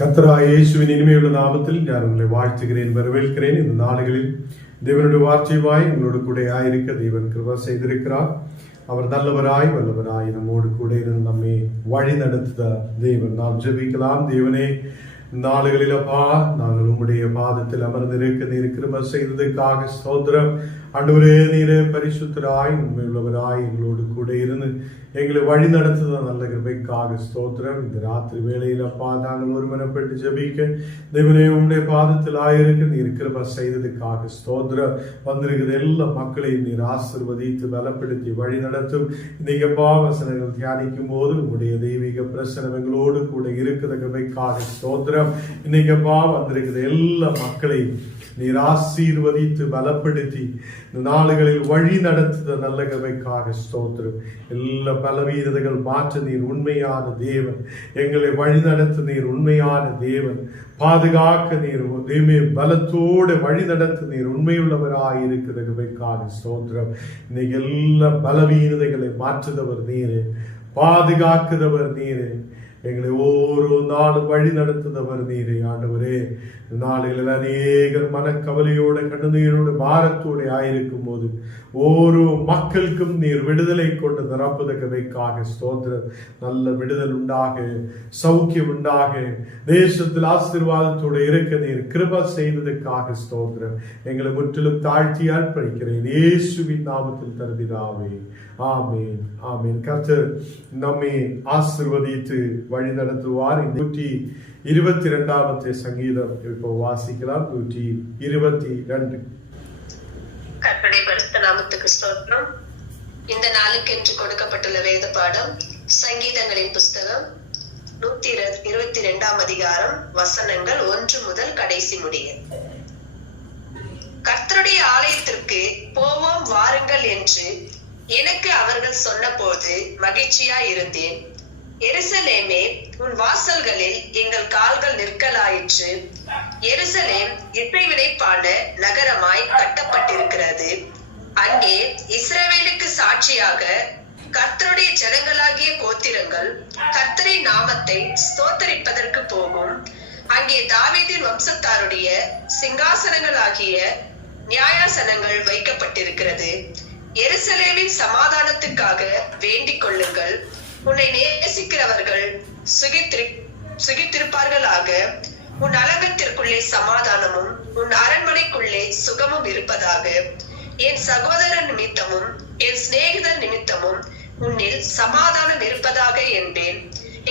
கர்த்தராகிய இயேசுவின் இனிமையுள்ள நாமத்தில் நான் உங்களை வாழ்த்துகிறேன், வரவேற்கிறேன். இந்த நாடுகளில் தேவனுடைய வார்த்தையாய் உங்களோடு கூட ஆயிருக்க தேவன் கிருபை செய்திருக்கிறார். அவர் நல்லவராய் வல்லவராய் நம்மோடு கூட இருந்து நம்மை வழி நடத்துத தேவன். நாம் ஜெபிக்கலாம். தேவனே, நாடுகளில் அப்பா, நாங்கள் உம்முடைய பாதத்தில் அமர்ந்திருக்க நீர் கிருபை செய்ததுக்காக ஸ்தோத்திரம். ஆண்டவரே, நீரே பரிசுத்தராய் உண்மையுள்ளவராய் எங்களோடு கூட இருந்து எங்களை வழி நடத்துத நல்ல கிருபைக்காக ஸ்தோத்திரம். இந்த ராத்திரி வேளையில் அப்பா, நாங்கள் ஒருமனப்பட்டு ஜெபிக்க தேவனே உம்முடைய பாதத்தில் ஆயிருக்க நீர் கிருபை செய்ததுக்காக ஸ்தோத்திரம். வந்திருக்கிற எல்லா மக்களையும் நீர் ஆசீர்வதித்து பலப்படுத்தி வழி நடத்தும். இன்னைக்கு அப்பா, வசனங்கள் தியானிக்கும் போது உங்களுடைய தெய்வீக பிரசனம் எங்களோடு கூட இருக்கிற கிருபைக்காக ஸ்தோத்திரம். இன்னைக்கு அப்பா, வந்திருக்கிற எல்லா மக்களையும் நீர் ஆசீர்வதித்து பலப்படுத்தி இந்த நாளுகளில் வழி நடத்துத நல்ல கிருபைக்காக ஸ்தோத்திரம். எல்லா பலவீனதைகள் மாற்ற நீர் உண்மையான தேவன். எங்களை வழி நடத்த நீர் உண்மையான தேவன். பாதுகாக்க நீர் தெய்வமே பலத்தோடு வழி நடத்த நீர் உண்மையுள்ளவராய் இருக்கிற கிருபைக்காக ஸ்தோத்திரம். இன்னைக்கு எல்லா பலவீனதைகளை மாற்றுதவர் நீரே, பாதுகாக்குதவர் நீரே, எங்களை ஓரோ நாளும் வழி நடத்துதவர் நீரே. ஆண்டவரே, நாளில் அநேகர் மனக்கவலையோட கண்ணீரோடு பாரத்தோடு ஆயிருக்கும் போது ஓரோ மக்களுக்கும் நீர் விடுதலை கொண்டு நிரப்புதற்காக ஸ்தோத்திரம். நல்ல விடுதல் உண்டாக, சௌக்கியம் உண்டாக, தேசத்தில் ஆசீர்வாதத்தோடு இருக்க நீர் கிருபை செய்ததற்காக ஸ்தோத்திரம். எங்களை முற்றிலும் தாழ்த்தி அர்ப்பணிக்கிறேன் இயேசுவின் நாமத்தில் தருபிதாவே, ஆமேன், ஆமேன். கர்த்தர் நம்மை ஆசீர்வதித்து வழி நடத்துவார். 122 சங்கீதம் இப்போ வாசிக்கலாம். 122. கர்த்தருடைய பரிசுத்த நாமத்துக்கு ஸ்தோத்திரம். இந்த நாளுக்கு என்று கொடுக்கப்பட்டுள்ள வேத பாடம் சங்கீதங்களின் புஸ்தகம் 122 அதிகாரம், வசனங்கள் 1 முதல் கடைசி முடிய. கர்த்தருடைய ஆலயத்திற்கு போவோம் வாருங்கள் என்று எனக்கு அவர்கள் சொன்னபோது மகிழ்ச்சியாய் இருந்தேன். எருசலேமே, உன் வாசல்களில் எங்கள் கால்கள் நிற்கலாயிற்று. எருசலேம் இசைவினைப்பான நகரமாய் கட்டப்பட்டிருக்கிறது. அங்கே இஸ்ரவேலுக்கு சாட்சியாக கர்த்தருடைய ஜனங்களாகிய கோத்திரங்கள் கர்த்தரின் நாமத்தை ஸ்தோத்தரிப்பதற்கு போகும். அங்கே தாவீதின் வம்சத்தாருடைய சிங்காசனங்களாகிய நியாயாசனங்கள் வைக்கப்பட்டிருக்கிறது. எருசலேமின் சமாதானத்துக்காக வேண்டிக் கொள்ளுங்கள். உன்னை நேசிக்கிறவர்கள் சுகித்திருப்பார்களாக. உன் அலங்கத்திற்குள்ளே சமாதானமும் உன் அரண்மனைக்குள்ளே சுகமும் இருப்பதாக. என் சகோதரர் நிமித்தமும் என் சிநேகிதர் நிமித்தமும் உன்னில் சமாதானம் இருப்பதாக என்பேன்.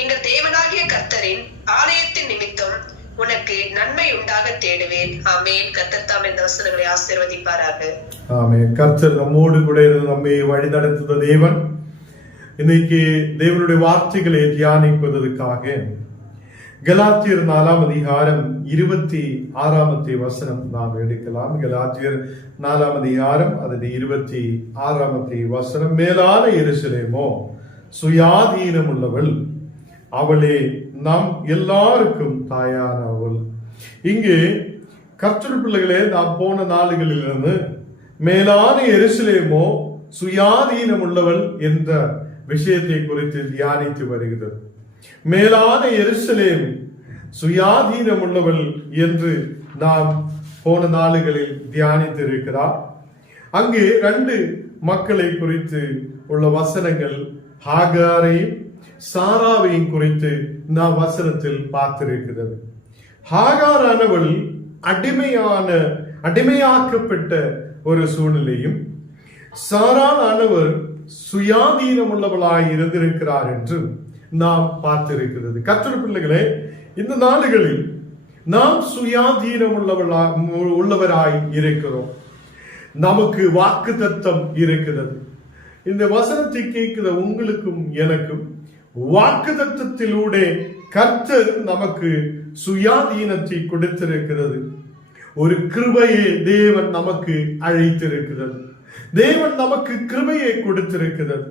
எங்கள் தேவனாகிய கர்த்தரின் ஆலயத்தின் நிமித்தம் உனக்கு நன்மை உண்டாக தேடுவேன். ஆமேன். கர்த்தர் தாம் இந்த வசனங்களை ஆசீர்வதிப்பாராக. ஆமேன். கர்த்தர் நம்மோடு கூட இருந்து நம்மை வழி நடத்துத தேவன். இன்னைக்கு தேவனுடைய வார்த்தைகளை தியானிப்பதற்காக கலாத்தியர் 4 அதிகாரம் 26 வசனம் நாம் எடுக்கலாம். கலாத்தியர் 4 அதிகாரம் 26 வசனம். மேலான எருசலேமோ, சுயாதீனம் உள்ளவள், அவளே நாம் எல்லாருக்கும் தாயானவள். இங்கே கர்த்தர் பிள்ளைகளே, நாம் போன நாளுகளிலிருந்து மேலான எருசலேமோ சுயாதீனம் உள்ளவள் என்ற விஷயத்தை குறித்து தியானித்து வருகிறது. மேலான எருசலேம் சுயாதீனம் உள்ளவள் என்று நாம் போன நாளுகளில் தியானித்து இருக்கிறார். அங்கே 2 மக்களை குறித்து உள்ள வசனங்கள் ஹாகாரையும் சாராவையும் குறித்து நாம் வசனத்தில் பார்த்திருக்கிறது. ஹாகாரானவள் அடிமையாக்கப்பட்ட ஒரு சூழ்நிலையும், சாரானவர் சுயாதீனம் உள்ளவளாய் இருந்திருக்கிறார் என்று நாம் பார்த்திருக்கிறது. கர்த்தர் பிள்ளைகளே, இந்த நாடுகளில் நாம் சுயாதீனம் உள்ளவராய் இருக்கிறோம். நமக்கு வாக்குத்தத்தம் இருக்கிறது. இந்த வசனத்தை கேட்கிற உங்களுக்கும் எனக்கும் வாக்குத்தத்தத்திலூടെ கர்த்தர் நமக்கு சுயாதீனத்தை கொடுத்திருக்கிறது. ஒரு கிருபையை தேவன் நமக்கு அழைத்திருக்கிறது. தேவன் நமக்கு கிருபையை கொடுத்திருக்கிறது.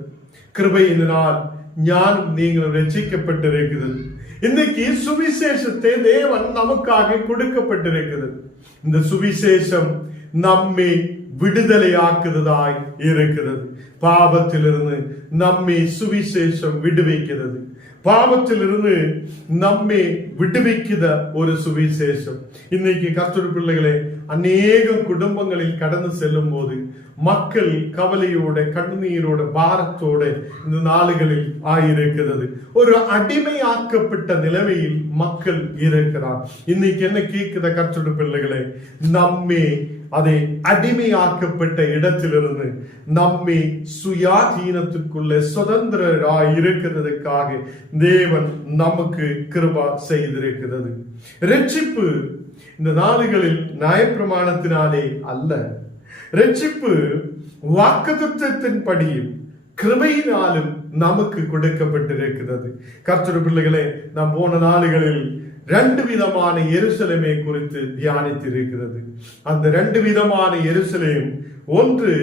கிருபையினால் ஞானம் நீங்கள் ரட்சிக்கப்பட்டிருக்கிறது. இன்னைக்கு சுவிசேஷத்தை தேவன் நமக்காக கொடுக்கப்பட்டிருக்கிறது. இந்த சுவிசேஷம் நம்மை விடுதலையாக்குவதாய் இருக்கிறது. பாவத்திலிருந்து நம்மை சுவிசேஷம் விடுவிக்கிறது. பாவத்திலிருந்து நம்மை விடுவிக்கிற ஒரு சுவிசேஷம். இன்னைக்கு கர்த்தருடைய பிள்ளைகளே, அநேக குடும்பங்களில் கடந்து செல்லும் போது மக்கள் கவலையோட, கண்ணீரோட, பாரத்தோட இந்த நாளுகளில் ஆயிருக்கிறது. ஒரு அடிமையாக்கப்பட்ட நிலைமையில் மக்கள் இருக்கிறார். இன்னைக்கு என்ன கேட்கிற கர்த்தருடைய பிள்ளைகளே, நம்மை அதை அடிமையாக்கப்பட்ட இடத்திலிருந்து நம்மை சுயாதீனத்துக்குள்ள சுதந்திரராய் இருக்கிறதுக்காக தேவன் நமக்கு கிருபை செய்திருக்கிறது. ரட்சிப்பு இந்த நாடுகளில் நியாயப்பிரமாணத்தினாலே அல்ல. ரட்சிப்பு வாக்குத்தத்தத்தின்படியும் கிருபையினாலும் நமக்கு கொடுக்கப்பட்டிருக்கிறது. கர்த்தருடைய பிள்ளைகளே, நாம் போன நாடுகளில் 2 விதமான எருசலேமை குறித்து தியானித்திருக்கிறது. அந்த 2 விதமான எருசலேம், ஒன்று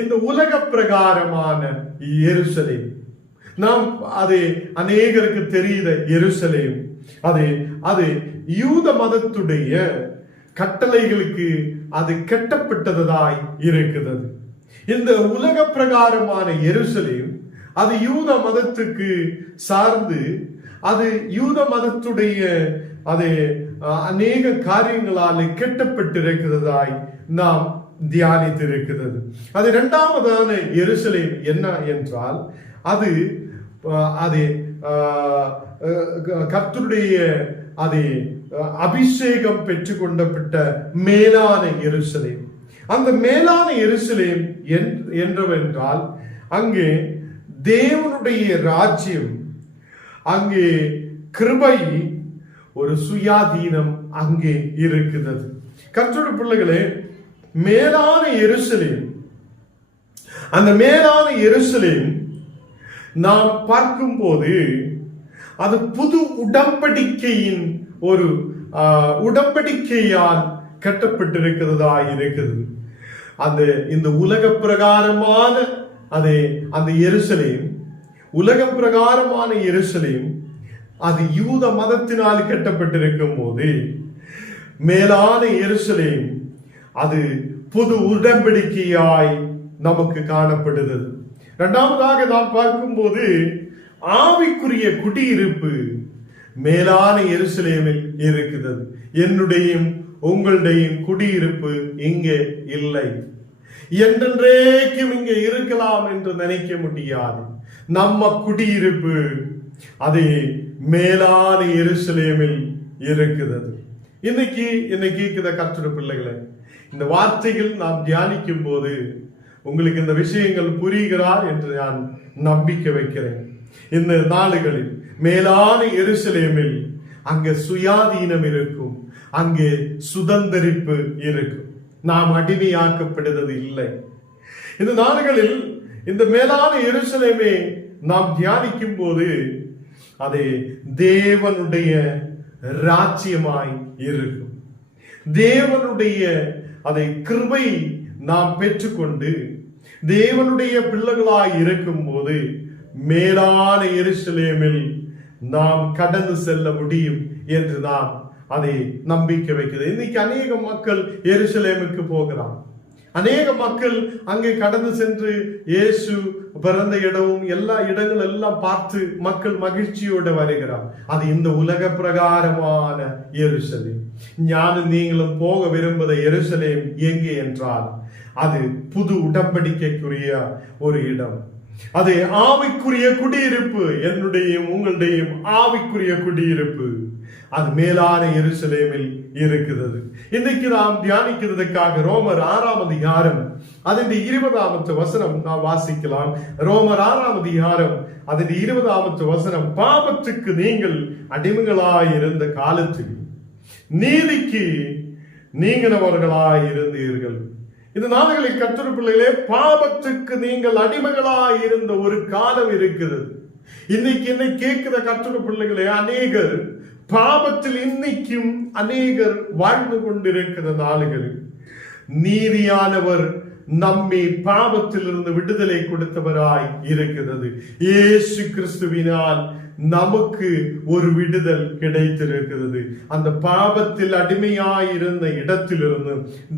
இந்த உலக பிரகாரமான எருசலேம், நாம் அது அநேகருக்கு தெரிந்த எருசலேம். அது யூத மதத்துடைய கட்டளைகளுக்கு அது கட்டப்பட்டதாய் இருக்கிறது. இந்த உலக பிரகாரமான எருசலேம் அது யூத மதத்துக்கு சார்ந்து, அது யூத மதத்துடைய அது அநேக காரியங்களால் கெட்டப்பட்டிருக்கிறதாய் நாம் தியானித்திருக்கிறது. அது 2வதான எருசலேம் என்ன என்றால், அது கர்த்தருடைய அது அபிஷேகம் பெற்றுக்கொண்டப்பட்ட மேலான எருசலேம். அந்த மேலான எருசலேம் என்றவென்றால் அங்கே தேவனுடைய ராஜ்யம், அங்கே கிருபை, ஒரு சுயாதீனம் அங்கே இருக்கிறது. கர்த்தருடைய பிள்ளைகளே, மேலான எருசலேம், அந்த மேலான எருசலேம் நாம் பார்க்கும்போது அது புது உடன்படிக்கையின் ஒரு உடன்படிக்கையால் கட்டப்பட்டிருக்கிறதா இருக்கிறது. இந்த உலக பிரகாரமான அந்த எருசலேம், உலக பிரகாரமான எருசலேம் அது யூத மதத்தினால் கட்டப்பட்டிருக்கும் போது, மேலான எருசலேம் அது புது உடன்படிக்கையாய் நமக்கு காணப்படுகிறது. 2வதாக நாம் பார்க்கும்போது ஆவிக்குரிய குடியிருப்பு மேலான எருசலேமில் இருக்கிறது. என்னுடையும் உங்களுடையும் குடியிருப்பு இங்கே இல்லை. என்றென்றைக்கும் இங்கே இருக்கலாம் என்று நினைக்க முடியாது. நம்ம குடியிருப்பு அது மேலான எருசலேமில் இருக்கிறது. இன்னைக்கு கேட்கிற கர்த்தருடைய பிள்ளைகளை, இந்த வார்த்தைகள் நாம் தியானிக்கும் போது உங்களுக்கு இந்த விஷயங்கள் புரிகிறார் என்று நான் நம்பிக்கை வைக்கிறேன். இந்த நாளுகளில் மேலான எருசலேமில் அங்கே சுயாதீனம் இருக்கும், அங்கே சுதந்திரிப்பு இருக்கும். நாம் அடிமையாக்கப்படுவது இல்லை. இந்த நாடுகளில் இந்த மேலான எருசலேமை நாம் தியானிக்கும் போது அது தேவனுடைய ராஜ்யமாய் இருக்கும். தேவனுடைய அதை கிருபை நாம் பெற்றுக்கொண்டு தேவனுடைய பிள்ளைகளாய் இருக்கும் போது மேலான எருசலேமில் நாம் கடந்து செல்ல முடியும் என்று நாம் அதை நம்பிக்கை வைக்கிறது. இன்னைக்கு அநேக மக்கள் எருசலேமுக்கு போகிறார். அநேக மக்கள் அங்கே கடந்து சென்று இயேசு பிறந்த இடமும் எல்லா இடங்கள் எல்லாம் பார்த்து மக்கள் மகிழ்ச்சியோட வருகிறார். அது இந்த உலக பிரகாரமான எருசலேம். ஞானும் நீங்களும் போக விரும்புகிற எருசலேம் எங்கே என்றால் அது புது உடன்படிக்கைக்குரிய ஒரு இடம். அது ஆவிக்குரிய குடியிருப்பு, என்னுடையும் உங்களுடையும் ஆவிக்குரிய குடியிருப்பு அது மேலான எருசலேமில் இருக்கிறது. இன்னைக்கு நாம் தியானிக்கிறதுக்காக ரோமர் 6ஆம் அதிகாரம் அதன் 20ஆம் வசனம் நாம் வாசிக்கலாம். ரோமர் 6ஆம் அதிகாரம் அதன் 20ஆம் வசனம், பாவத்துக்கு நீங்கள் அடிமைகளாய் இருந்த காலத்தில் நீதிக்கு நீங்களவர்களாய் இருந்தீர்கள். இந்த நாடுகளில் கர்த்தருடைய பிள்ளைகளே, பாவத்துக்கு நீங்கள் அடிமைகளாய் இருந்த ஒரு காலம் இருக்கிறது. இன்னைக்கு என்னை கேட்கிற கர்த்தருடைய பிள்ளைகளே, அநேகர் பாவத்தில் இன்னைக்கும் அநேகர் வாழ்ந்து கொண்டிருக்கிற நாடுகளில் நீதியானவர் நம்மை பாவத்திலிருந்து விடுதலை கொடுத்தவராய் இருக்கிறது. இயேசு கிறிஸ்துவினால் நமக்கு ஒரு விடுதல் கிடைத்திருக்கிறது. அந்த பாவத்தில் அடிமையாயிருந்த இடத்திலிருந்து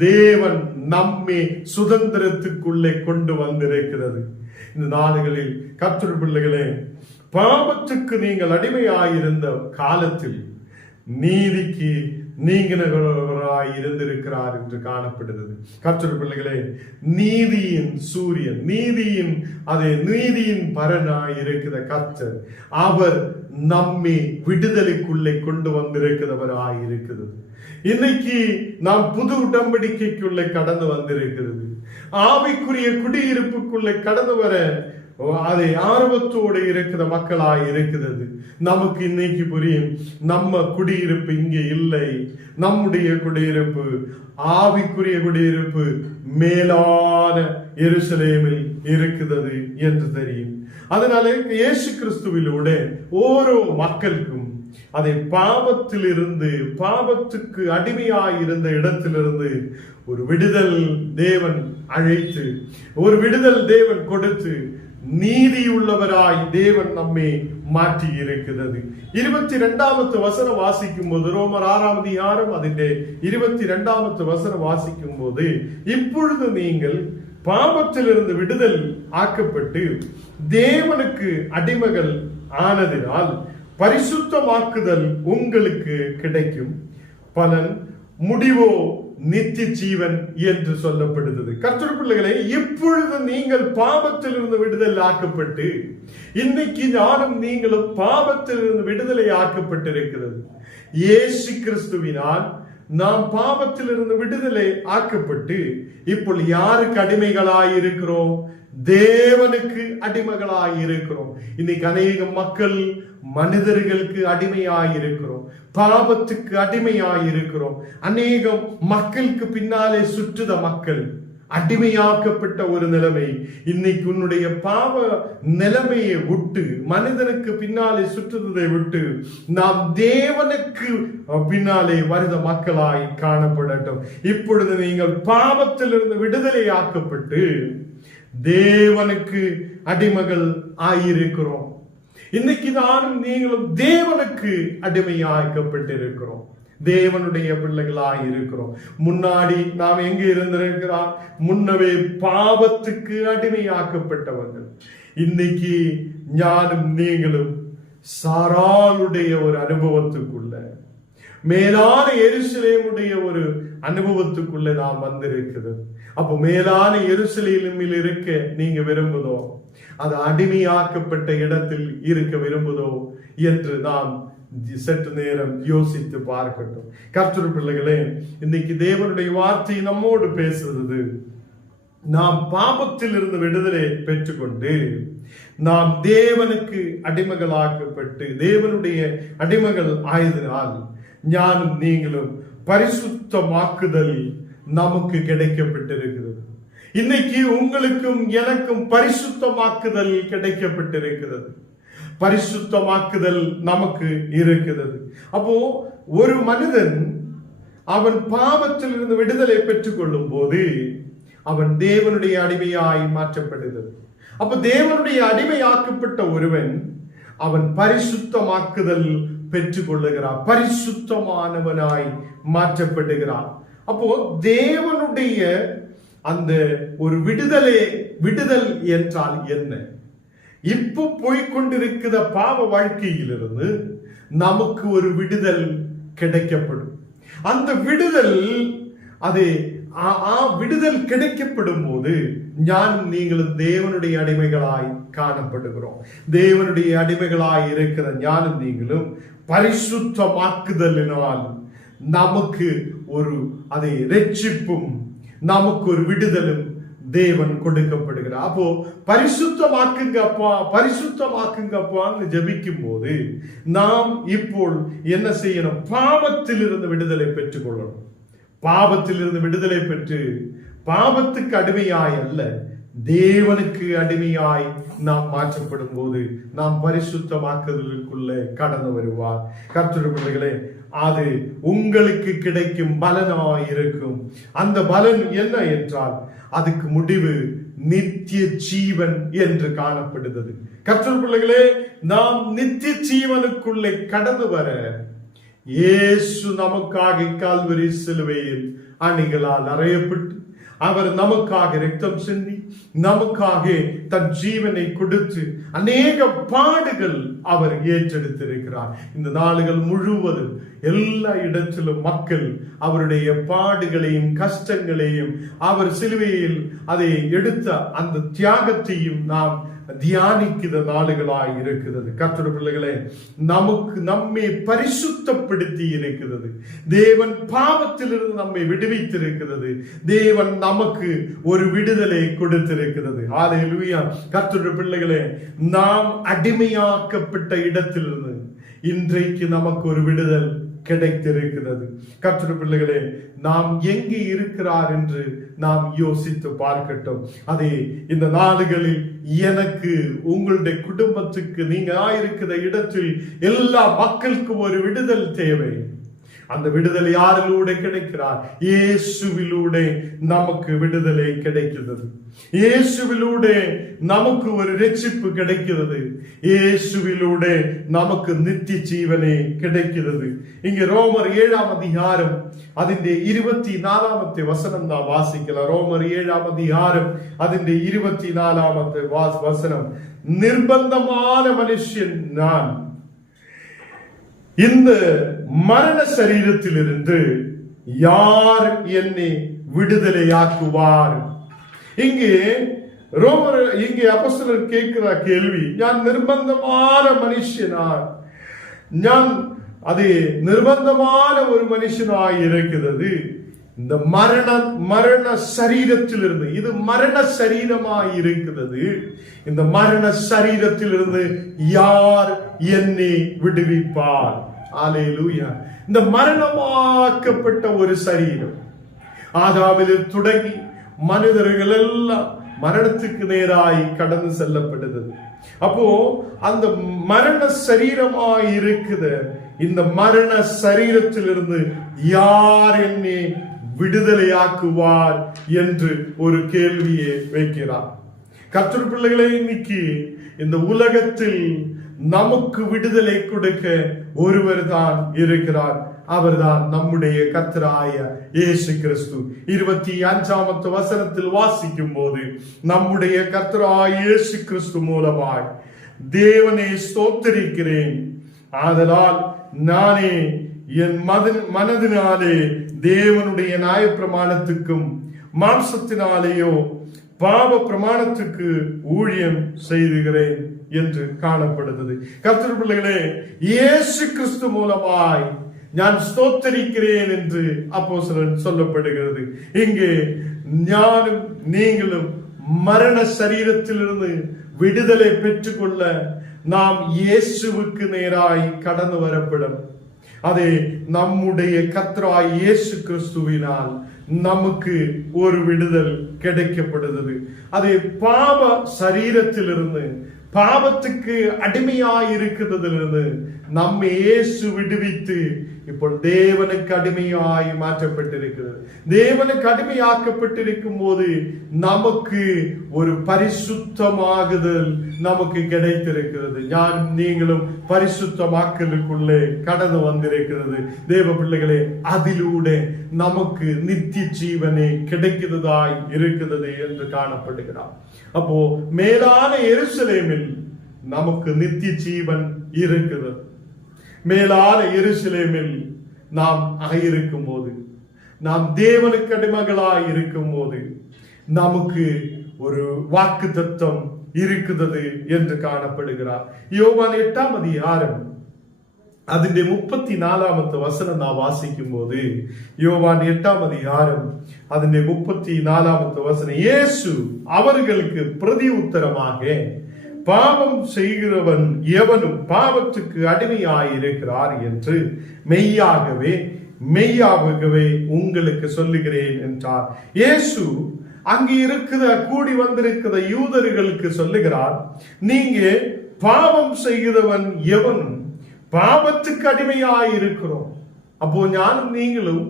தேவன் நம்மை சுதந்திரத்துக்குள்ளே கொண்டு வந்திருக்கிறது. இந்த நாடுகளில் கர்த்தருடைய பிள்ளைகளே, பாவத்துக்கு நீங்கள் அடிமையாயிருந்த காலத்தில் நீதிக்கு நீங்கினவராய் இருந்திருக்கிறார் என்று காணப்படுகிறது. கர்த்தருடைய பிள்ளைகளே, நீதியின் சூரியன், நீதியின் பரனாய் இருக்கிற கர்த்தர், அவர் நம்மை விடுதலைக்குள்ளே கொண்டு வந்திருக்கிறவராய் இருக்கிறது. இன்னைக்கு நாம் புது உடன்படிக்கைக்குள்ளே கடந்து வந்திருக்கிறது. ஆவிக்குரிய குடியிருப்புக்குள்ளே கடந்து வர அதை ஆர்வத்தோடு இருக்கிற மக்களாய் இருக்கிறது. நமக்கு இன்னைக்கு புரியும், நம்ம குடியிருப்பு இங்கே இல்லை. நம்முடைய குடியிருப்பு, ஆவிக்குரிய குடியிருப்பு மேலான எருசலேமில் இருக்கிறது என்று தெரியும். அதனால இயேசு கிறிஸ்துவிலூட ஓரோ மக்களுக்கும் அதை பாவத்திலிருந்து, பாவத்துக்கு அடிமையாயிருந்த இடத்திலிருந்து ஒரு விடுதல் தேவன் அழைத்து, ஒரு விடுதல் தேவன் கொடுத்து, நீதியுள்ளவராய் தேவன் நம்மை மாற்றி இருக்கிறது. 22வது வசனம் வாசிக்கும் போது, ரோமர் 6ஆம் அதிகாரம் அதிலே 22வது வசனம் வாசிக்கும் போது, இப்பொழுது நீங்கள் பாவத்திலிருந்து விடுதல் ஆக்கப்பட்டு தேவனுக்கு அடிமைகள் ஆனதினால் பரிசுத்தமாக்குதல் உங்களுக்கு கிடைக்கும். பலன் முடிவோ நித்திய ஜீவன் என்று சொல்லப்படுகிறது. கர்த்தருடைய பிள்ளைகளே, இப்பொழுது நீங்கள் பாவத்திலிருந்து விடுதலை ஆக்கப்பட்டு, இன்னைக்கு நானும் நீங்களும் பாவத்திலிருந்து விடுதலை ஆக்கப்பட்டிருக்கிறது. இயேசு கிறிஸ்துவினால் நாம் பாவத்திலிருந்து விடுதலை ஆக்கப்பட்டு இப்போ யாருக்கு அடிமைகளாய் இருக்கிறோம்? தேவனுக்கு அடிமைகளாய் இருக்கிறோம். இன்னைக்கு அநேக மக்கள் மனிதர்களுக்கு அடிமையாய் இருக்கிறோம், பாவத்துக்கு அடிமையாய் இருக்கிறோம். அநேகம் மக்களுக்கு பின்னாலே சுற்றுத மக்கள் அடிமையாக்கப்பட்ட ஒரு நிலைமை. இன்னைக்கு உன்னுடைய பாவ நிலைமையை விட்டு, மனிதனுக்கு பின்னாலே சுற்றுவதை விட்டு நாம் தேவனுக்கு பின்னாலே வருத மக்களாய் காணப்படட்டும். இப்பொழுது நீங்கள் பாவத்திலிருந்து விடுதலை ஆக்கப்பட்டு தேவனுக்கு அடிமைகள் ஆயிருக்கிறோம். இன்னைக்கு நானும் நீங்களும் தேவனுக்கு அடிமையாக்கப்பட்டிருக்கிறோம், தேவனுடைய பிள்ளைகளாய் இருக்கிறோம். முன்னாடி நாம் எங்க இருந்திருக்கிறோம்? முன்னவே பாவத்துக்கு அடிமையாக்கப்பட்டவர்கள். இன்னைக்கு ஞானும் நீங்களும் சாராளுடைய ஒரு அனுபவத்துக்குள்ள, மேலான எருசலேமுடைய ஒரு அனுபவத்துக்குள்ள நாம் வந்திருக்கிறது. அப்போ மேலான எருசலேமில் இருக்க நீங்க விரும்புதோ, அது அடிமையாக்கப்பட்ட இடத்தில் இருக்க விரும்புதோ என்று நாம் சற்று நேரம் யோசித்து பார்க்கட்டும். கர்த்தருடைய பிள்ளைகளே, இன்னைக்கு தேவனுடைய வார்த்தை நம்மோடு பேசுறது, நாம் பாபத்தில் இருந்து விடுதலை பெற்றுக்கொண்டு நாம் தேவனுக்கு அடிமைகளாக்கப்பட்டு தேவனுடைய அடிமைகள் ஆயதினால் ஞானும் நீங்களும் பரிசுத்தமாக்குதல் நமக்கு கிடைக்கப்பட்டிருக்கிறது. இன்னைக்கு உங்களுக்கும் எனக்கும் பரிசுத்தமாக்குதல் கிடைக்கப்பட்டிருக்கிறது. பரிசுத்தமாக்குதல் நமக்கு இருக்கிறது. அப்போ ஒரு மனிதன் அவன் பாவத்தில் இருந்து விடுதலை பெற்றுக் கொள்ளும் போது அவன் தேவனுடைய அடிமையாய் மாற்றப்படுகிறது. அப்ப தேவனுடைய அடிமையாக்கப்பட்ட ஒருவன் அவன் பரிசுத்தமாக்குதல் பெற்றுக் கொள்ளுகிறான், பரிசுத்தமானவனாய் மாற்றப்படுகிறான். அப்போ தேவனுடைய அந்த ஒரு விடுதல் என்றால் என்ன? இப்போ போய்கொண்டிருக்கிற பாவ வாழ்க்கையிலிருந்து நமக்கு ஒரு விடுதல் கிடைக்கப்படும். அந்த விடுதல் விடுதல் கிடைக்கப்படும் போது ஞானும் நீங்களும் தேவனுடைய அடிமைகளாய் காணப்படுகிறோம். தேவனுடைய அடிமைகளாய் இருக்கிற ஞானும் நீங்களும் பரிசுத்தமாக்குதலினால் நமக்கு ஒரு ரட்சிப்பும் நமக்கு ஒரு விடுதலும் தேவன் கொடுக்கப்படுகிறார். அப்போ பரிசுத்தமாக்குங்கப்பான்னு ஜெபிக்கும் போது நாம் இப்போ என்ன செய்யணும்? பாவத்திலிருந்து விடுதலை பெற்றுக் கொள்ளணும். பாவத்திலிருந்து விடுதலை பெற்று பாவத்துக்கு அடிமையாய் அல்ல, தேவனுக்கு அடிமையாய் நாம் மாற்றப்படும் போது நாம் பரிசுத்தமாக்குதலுக்குள்ளே கடந்து வருவார். கர்த்தருடைய பிள்ளைகளே, அது உங்களுக்கு கிடைக்கும் பலனாய் இருக்கும். அந்த பலன் என்ன என்றால் அதுக்கு முடிவு நித்திய ஜீவன் என்று காணப்படுகிறது. கர்த்தருடைய பிள்ளைகளே, நாம் நித்திய ஜீவனுக்குள்ளே கடந்து வர இயேசு நமக்காக கால்வரி சிலுவையில் அணிகளால் அறையப்பட்டு அவர் நமக்காக இரத்தம் சிந்தி நமக்காக தன் ஜீவனை கொடுத்து அநேக பாடுகள் அவர் ஏற்றெடுத்திருக்கிறார். இந்த நாளுகள் முழுவதும் எல்லா இடத்திலும் மக்கள் அவருடைய பாடுகளையும் கஷ்டங்களையும் அவர் சிலுவையில் அதை எடுத்த அந்த தியாகத்தையும் நாம் தியானிக்கிற நாளுகளாய் இருக்கிறது. கர்த்தருடைய பிள்ளைகளே, நமக்கு நம்மை பரிசுத்தப்படுத்தி இருக்கிறது. தேவன் பாவத்திலிருந்து நம்மை விடுவித்திருக்கிறது. தேவன் நமக்கு ஒரு விடுதலை கொடுத்திருக்கிறது. ஹல்லேலூயா. கர்த்தருடைய பிள்ளைகளே, நாம் அடிமையாக்கப்பட்ட இடத்திலிருந்து இன்றைக்கு நமக்கு ஒரு விடுதல் கிடைத்திருக்கிறது. கர்த்தருடைய பிள்ளைகளே, நாம் எங்கே இருக்கிறார் என்று நாம் யோசித்து பார்க்கட்டும். அதே இந்த நாடுகளில் எனக்கு, உங்களுடைய குடும்பத்துக்கு, நீங்க ஆயிருக்கிற இடத்தில் எல்லா மக்களுக்கும் ஒரு விடுதல் தேவை. அந்த விடுதலை யாரிலூടെ கிடைக்கிறார்? இயேசுவிலூടെ நமக்கு விடுதலை கிடைக்கிறது. இயேசுவிலூടെ நமக்கு ஒரு ரட்சிப்பு கிடைக்கிறது. இயேசுவிலூടെ நமக்கு நித்திய ஜீவனே கிடைக்கிறது. இங்க ரோமர் 7ஆம் அதிகாரம் അതിന്റെ 24ാമത്തെ വചനം നാം വാസിக்கலாம். ரோமர் 7ஆம் அதிகாரம் അതിന്റെ 24ാമത്തെ வசனம், நிர்பந்தமான மனுஷன் நான், இந்த மரண சரீரத்திலிருந்து யார் என்னை விடுதலையாக்குவார்? இங்கே அப்போஸ்தலர் கேட்கிற கேள்வி, ഞാൻ നിർബന്ധமான மனுஷனாய், ഞാൻ அது நிர்பந்தமான ஒரு மனுஷனாய் இருக்கிறது. இந்த மரண சரீரத்திலிருந்து, இது மரண சரீரமாய் இருக்கிறது. இந்த மரண சரீரத்திலிருந்து யார் என்னை விடுவிப்பார்? ஹல்லேலூயா. இந்த மரணமாக்கப்பட்ட ஒரு சரீரம் ஆதாமில் தொடங்கி மனிதர்கள் எல்லாம் மரணத்துக்கு நேராய் கடந்து செல்லப்படுகிறது. அப்போ அந்த மரண சரீரமாய் இருக்கிற இந்த மரண சரீரத்திலிருந்து யார் என்னை விடுதலையாக்குவார் என்று ஒரு கேள்வியை வைக்கிறார். கர்த்தருடைய பிள்ளைகளே, இன்னைக்கு இந்த உலகத்தில் நமக்கு விடுதலை கொடுக்க ஒருவர் தான் இருக்கிறார். அவர்தான் நம்முடைய கர்த்தராய இயேசு கிறிஸ்து. 25ாம் வசனத்தில் வாசிக்கும் போது, நம்முடைய கர்த்தராய இயேசு கிறிஸ்து மூலமாய் தேவனை ஸ்தோத்திரிக்கிறேன், ஆதலால் நானே என் மனதினாலே தேவனுடைய நியாய பிரமாணத்துக்கும் மாம்சத்தினாலேயோ பாவ பிரமாணத்துக்கு ஊழியம் செய்துகிறேன் என்று காணப்படுகிறது. கர்த்தருடைய பிள்ளைகளே, இயேசு கிறிஸ்து மூலமாய் நான் ஸ்தோத்திரிக்கிறேன் என்று அப்போஸ்தலன் சொல்லப்படுகிறது. இங்கே ஞானும் நீங்களும் மரண சரீரத்திலிருந்து விடுதலை பெற்றுக்கொள்ள நாம் இயேசுவுக்கு நேராய் கடந்து வரப்படும். அதே நம்முடைய கர்த்தராய் இயேசு கிறிஸ்துவினால் நமக்கு ஒரு விடுதல் கிடைக்கப்படுகிறது. அதே பாவ சரீரத்திலிருந்து, பாவத்துக்கு அடிமையாய் இருக்கிறதிலிருந்து நம்மை இயேசு விடுவித்து இப்போ தேவனுக்கு அடிமையாய் மாற்றப்பட்டிருக்கிறது. தேவனுக்கு அடிமையாக்கப்பட்டிருக்கும் போது நமக்கு ஒரு பரிசுத்தமாகுதல் நமக்கு கிடைத்திருக்கிறது. நீங்களும் பரிசுத்தமாக்கலுக்குள்ளே கடந்து வந்திருக்கிறது. தேவ பிள்ளைகளே, அதிலூടെ நமக்கு நித்திய ஜீவனே கிடைக்கிறதாய் இருக்கிறது என்று காணப்படுகிறார். அப்போ மேலான எருசலேமில் நமக்கு நித்திய ஜீவன் இருக்கிறது. மேலான எருசலேமில் நாம் இருக்கும் போது, நாம் தேவனுக்கு அடிமைகளாய் இருக்கும் போது நமக்கு ஒரு வாக்குத்தத்தம் இருக்கிறது என்று காணப்படுகிறார். யோவான் 8ஆம் அதிகாரம் അതിന്റെ 34ാമത്തെ വചനം നാം വാസിക്കുമ്പോൾ, യോവാൻ 8ആം அதிகாரம் അതിന്റെ 34ാമത്തെ വചനം, യേശു அவர்களுக்கு பிரதி உத்தரமாக, பாவம் செய்கிறவன் எவனும் பாவத்துக்கு அடிமையாயிருக்கிறார் என்று மெய்யாகவே உங்களுக்கு சொல்லுகிறேன் என்றார். இயேசு அங்கு இருக்கிற கூடி வந்திருக்கிற யூதர்களுக்கு சொல்லுகிறார், நீங்க பாவம் செய்கிறவன் எவனும் பாவத்துக்கு அடிமையாயிருக்கிறோம். அப்போ ஞானும் நீங்களும்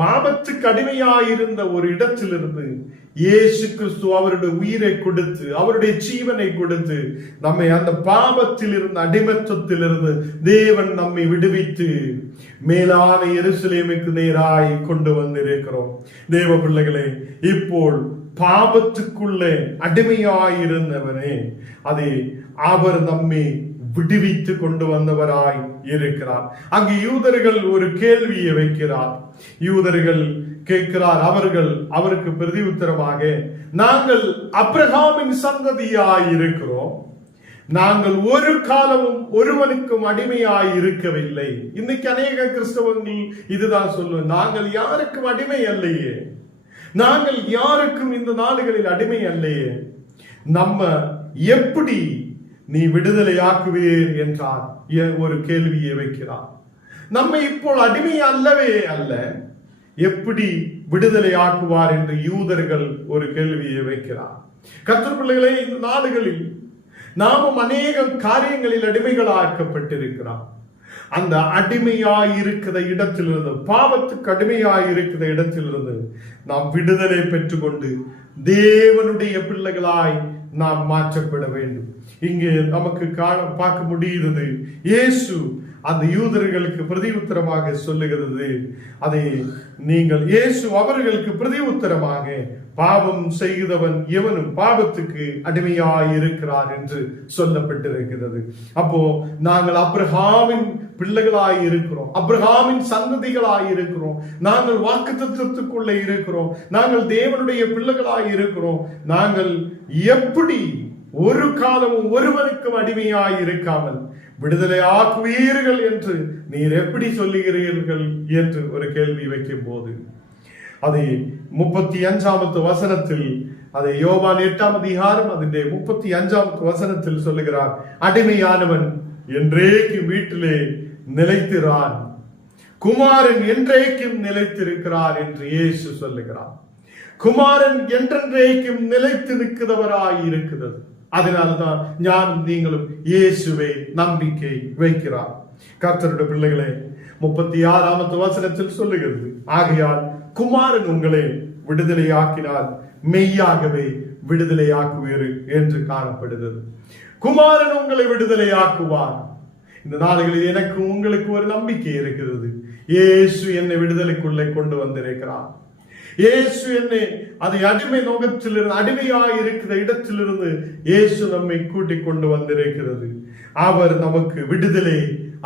பாவத்துக்கு அடிமையாயிருந்த ஒரு இடத்திலிருந்து இயேசு கிறிஸ்து அவருடைய உயிரை கொடுத்து அவருடைய ஜீவனை கொடுத்து நம்மை அந்த பாவத்தில் இருந்த அடிமைத்துவத்திலிருந்து தேவன் நம்மை விடுவித்து மேலான எருசலேமுக்கு நேராய் கொண்டு வந்திருக்கிறோம். தேவ பிள்ளைகளே, இப்போ பாவத்துக்குள்ளே அடிமையாயிருந்தவனே அதை அவர் நம்மை விடுவித்து கொண்டு வந்தவராய் இருக்கிறார். அங்கு யூதர்கள் ஒரு கேள்வியை வைக்கிறார். யூதர்கள் கேட்கிறார், அவருக்கு பிரதி உத்தரமாக, நாங்கள் ஆபிரகாமின் சந்ததியாய் இருக்கிறோம், நாங்கள் ஒரு காலமும் ஒருவனுக்கும் அடிமையாய் இருக்கவில்லை. இன்னைக்கு அநேக கிறிஸ்தவர்கள் இதுதான் சொல்லுவோம், நாங்கள் யாருக்கும் அடிமை அல்லையே, நாங்கள் யாருக்கும் இந்த நாடுகளில் அடிமை அல்லையே, நம்ம எப்படி நீ விடுதலையாக்குவீர் என்றார் ஒரு கேள்வியை வைக்கிறார். நம்மை இப்போ அடிமை அல்லவே அல்ல, எப்படி விடுதலையாக்குவார் என்று யூதர்கள் ஒரு கேள்வியை வைக்கிறார். கர்த்தர் பிள்ளைகளே, இந்த நாடுகளில் நாமும் அநேக காரியங்களில் அடிமைகளாக்கப்பட்டிருக்கிறோம். அந்த அடிமையாயிருக்கிற இடத்திலிருந்து, பாவத்துக்கு அடிமையாயிருக்கிற இடத்திலிருந்து நாம் விடுதலை பெற்றுக்கொண்டு தேவனுடைய பிள்ளைகளாய் நாம் மாற்றப்பட வேண்டும். இங்கே நமக்கு பார்க்க முடிகிறது, இயேசு அந்த யூதர்களுக்கு பிரதி உத்தரமாக சொல்லுகிறது, அதை நீங்கள் இயேசு அவர்களுக்கு பிரதி உத்தரமாக, பாவம் செய்தவன் எவனும் பாவத்துக்கு அடிமையாய் இருக்கிறார் என்று சொல்லப்பட்டிருக்கிறது. அப்போ நாங்கள் ஆபிரகாமின் பிள்ளைகளாய் இருக்கிறோம், ஆபிரகாமின் சந்ததிகளாய் இருக்கிறோம், நாங்கள் வாக்குத்தத்தத்துக்குள்ளே இருக்கிறோம், நாங்கள் தேவனுடைய பிள்ளைகளாய் இருக்கிறோம். நாங்கள் எப்படி ஒரு காலமும் ஒருவனுக்கும் அடிமையாய் இருக்காமல் விடுதலை ஆக்குவீர்கள் என்று நீர் எப்படி சொல்லுகிறீர்கள் என்று ஒரு கேள்வி வைக்கும் போது, அதை 35வது வசனத்தில், அதை யோவான் 8ஆம் அதிகாரம் அதிலே 35வது வசனத்தில் சொல்லுகிறார், அடிமையானவன் என்றேக்கும் வீட்டிலே நிலைத்திறான், குமாரன் என்றேக்கும் நிலைத்திருக்கிறார் என்று இயேசு சொல்லுகிறார். குமாரன் என்றென்றைக்கும் நிலைத்து நிற்கிறவராய் இருக்கிறது. அதனால்தான் ஞானும் நீங்களும் இயேசுவை நம்பிக்கை வைக்கிறார். கர்த்தருடைய பிள்ளைகளே, 36வது வசனத்தில் சொல்லுகிறது, ஆகையால் குமாரன் உங்களை விடுதலையாக்கினால் மெய்யாகவே விடுதலையாக்குவீர் என்று காணப்படுகிறது. குமாரன் உங்களை விடுதலையாக்குவார். இந்த நாடுகளில் எனக்கு உங்களுக்கு ஒரு நம்பிக்கை இருக்கிறது. இயேசு என்னை விடுதலைக்குள்ளே கொண்டு வந்திருக்கிறார். இயேசு என்னை அதை அடிமை நோகத்திலிருந்து, அடிமையாய் இருக்கிற இடத்திலிருந்து இயேசு நம்மை கூட்டிக் கொண்டு வந்திருக்கிறது. அவர் நமக்கு விடுதலை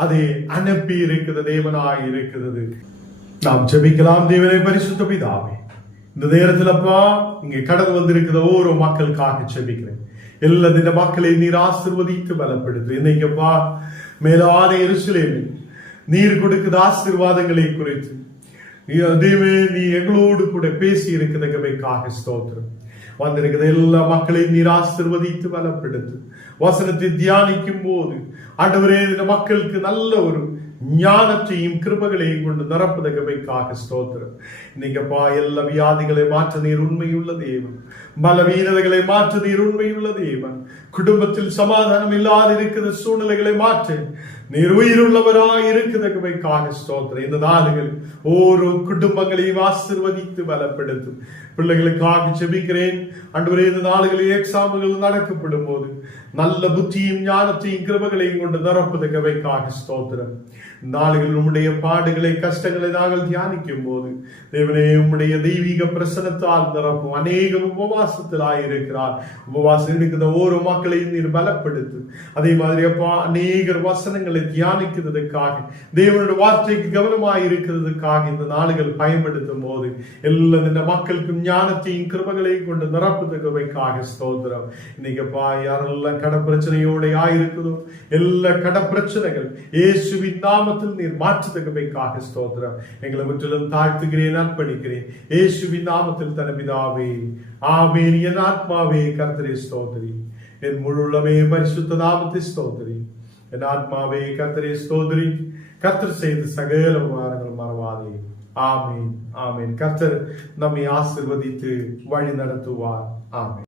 அதை அனுப்பி இருக்கிற தேவனாய் இருக்கிறது. நாம் ஜெபிக்கலாம். தேவனே, பரிசுத்த பிதாவே, இந்த நேரத்தில் அப்பா இங்கே கடந்து வந்திருக்கிற ஒவ்வொரு மக்களுக்காக ஜெபிக்கிறேன். எல்லா இந்த மக்களை நீர் ஆசீர்வதித்து பலப்படுத்து. இன்னைக்குப்பா மேலான எருசலேமில் நீர் கொடுக்கிற ஆசீர்வாதங்களை குறித்து தேவே நீ எங்களோடு கூட பேசி இருக்கிறதுக்காக ஸ்தோத்திரம். வந்திருக்கிற எல்லா மக்களையும் நீர் ஆசீர்வதித்து பலப்படுத்து. வசனத்தை தியானிக்கும் போது ஆண்டவரே, இந்த மக்களுக்கு நல்ல ஒரு ஞானத்தையும் கிருபைகளையும் கொண்டு நிரப்புதற்காக ஸ்தோத்திரம். இன்னைக்குப்பா எல்லா வியாதிகளை மாற்ற நீர் உண்மையுள்ள தேவன், பலவீனதைகளை மாற்ற நீர் உண்மையுள்ள தேவன், குடும்பத்தில் சமாதானம் இல்லாத இருக்கிற சூழ்நிலைகளை மாற்ற நீர் உயிருள்ளவராய் இருக்கிறதுக்காக ஸ்தோத்திரம். இந்த நாடுகள் ஓரோ குடும்பங்களையும் ஆசீர்வதித்து பலப்படுத்தும். பிள்ளைகளுக்காக ஜெபிக்கிறேன். ஆண்டவரே, இந்த நாடுகளில் எக்ஸாம்கள் நடக்கப்படும் போது நல்ல புத்தியும் ஞானத்தையும் கிருபைகளையும் கொண்டு நிரப்புதற்காக ஸ்தோத்திரம். நாடுகளில் உம்முடைய பாடுகளை கஷ்டங்களை நாங்கள் தியானிக்கும் போது தேவனே, உம்முடைய தெய்வீக பிரசனத்தால் நிரப்பும். அநேகம் உபவாசத்தில் ஆயிருக்கிறார். உபவாசம் இருக்கிற ஒவ்வொரு மக்களையும் நீர் பலப்படுத்து. அதே மாதிரி அப்பா அநேகர் வசனங்களை தியானிக்கிறதுக்காக, தேவனுடைய வார்த்தைக்கு கவனமாய் இருக்கிறதுக்காக இந்த நாடுகள் பயன்படுத்தும் போது எல்லா இந்த மக்களுக்கும் ஞானத்தையும் கிருபைகளையும் கொண்டு நிரப்புதற்காக ஸ்தோத்திரம். இன்னைக்குப்பா யாரெல்லாம் கட பிரச்சனையோட ஆயிருக்குதோ எல்லா கட பிரச்சனைகள் இயேசுவின் நாமத்தில் நீர் மாற்றுதற்காக ஸ்தோத்திரம். எங்களை முற்றிலும் தாழ்த்துகிறேன், அர்ப்பணிக்கிறேன் இயேசுவின் நாமத்தில் தனபிதாவே, ஆமென். என் ஆத்மாவே கர்த்தரே ஸ்தோத்திரி, என் முழுமே பரிசுத்த நாமத்தை ஸ்தோத்திரி. என் ஆத்மாவே கர்த்தரே ஸ்தோத்திரி, கர்த்தர் செய்த சகல உபகாரங்கள் மறவாதே. ஆமீன் ஆமீன். கர்த்தர் நம்மை ஆசீர்வதித்து வழி நடத்துவார். ஆமீன்.